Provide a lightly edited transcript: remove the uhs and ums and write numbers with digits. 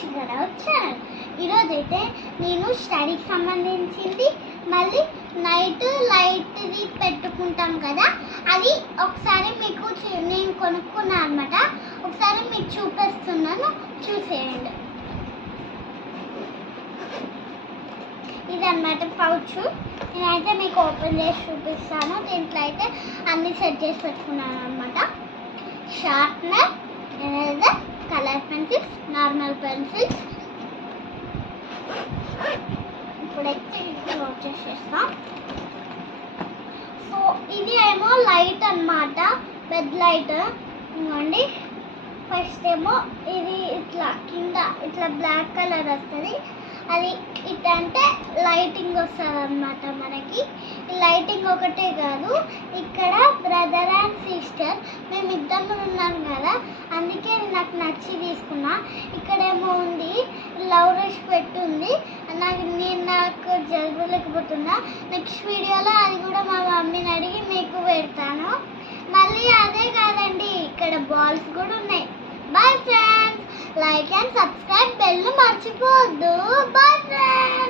Suresh channel. ఈరోజైతే నేను స్టడీకి సంబంధించింది మళ్ళీ నైట్ లైట్ది పెట్టుకుంటాం కదా, అది ఒకసారి మీకు నేను కొనుక్కున్నాను అనమాట. ఒకసారి మీకు చూపిస్తున్నాను, చూసేయండి. ఇదన్నమాట పౌచ్. నేనైతే మీకు ఓపెన్ చేసి చూపిస్తాను. దీంట్లో అయితే అన్నీ సెట్ చేసి పెట్టుకున్నాను అనమాట. Sharpener, eraser, colour pencils, normal pencils. ఇప్పుడైతే క్లోజ్ చేసేస్తాం. సో ఇది ఏమో లైట్ అన్నమాట, బెడ్ లైట్. ఇవ్వండి, ఫస్ట్ ఏమో ఇది ఇట్లా కింద ఇట్లా బ్లాక్ కలర్ వస్తుంది. అది ఇటంటే లైటింగ్ వస్తుంది అన్నమాట మనకి. ఈ లైటింగ్ ఒకటే కాదు, ఇక్కడ బ్రదర్ అండ్ సిస్టర్ మేమిద్దరు ఉన్నాం కదా, అందుకే నాకు నచ్చి తీసుకున్నా. ఇక్కడేమో ఉంది లవ్ రేష్ పెట్టుంది. నాకు జలుబు లేకపోతున్నా. నెక్స్ట్ వీడియోలో అది కూడా మా మమ్మీని అడిగి మీకు పెడతాను. మళ్ళీ అదే కాదండి, ఇక్కడ బాల్స్ కూడా ఉన్నాయి. Bye friends, like and subscribe, bell మర్చిపోవద్దు. Bye friends.